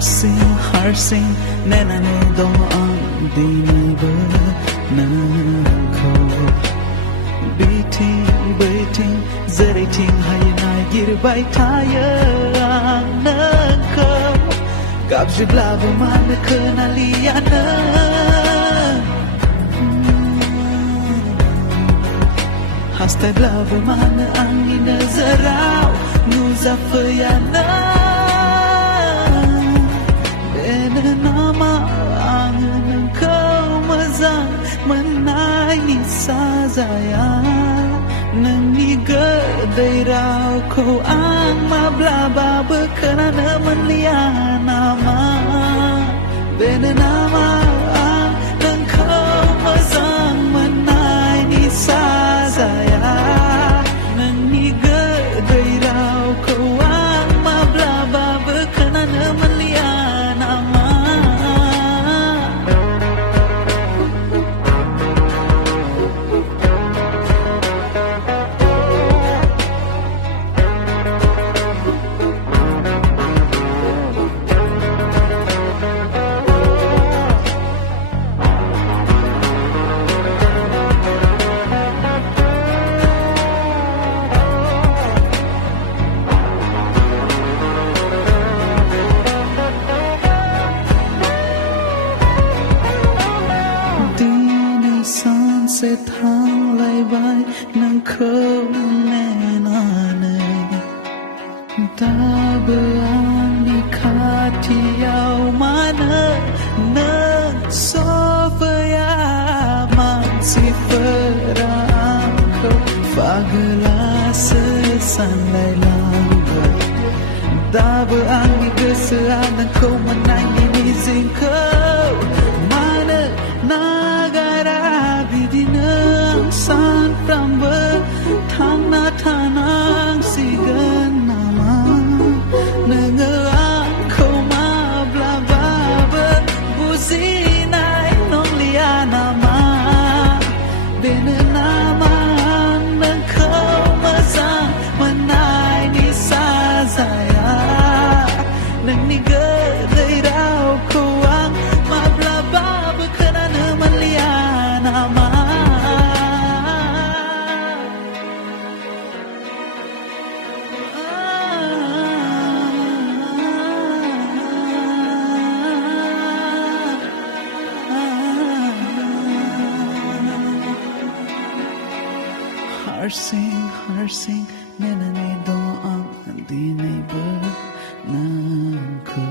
harsing nenane dong ang dinayba nangko beating zeriting hayna girbay tayo ang nangko gabjuglabu man kenaliyana hasta glabu man ang inazaraw nuzafayana nama ang kau mazang menai sazaya nangiga dairau kau ang mablaba berkenana menlian nama bena nama ang kau mazang menai sazaya nangiga dairau kau ang mablaba berkenana menlian nama. Sẽ thang lại vai nâng khâu nè nane ta berang di katiau mana nâng so ya mang si perang kau fagela sesan lai lang ta berang di kesean nâng kau menangi ni zing kau mana nagara san pramba thang na thanang sigan nama nangang khâu ma bla ba ba buzi nai nong lia nama bên nama nang khâu ma sang manai ni sa zaya nang ni ga dai rao khâu ang ma bla ba ba kana man lia nama harsing nenane doang di neighbor nangko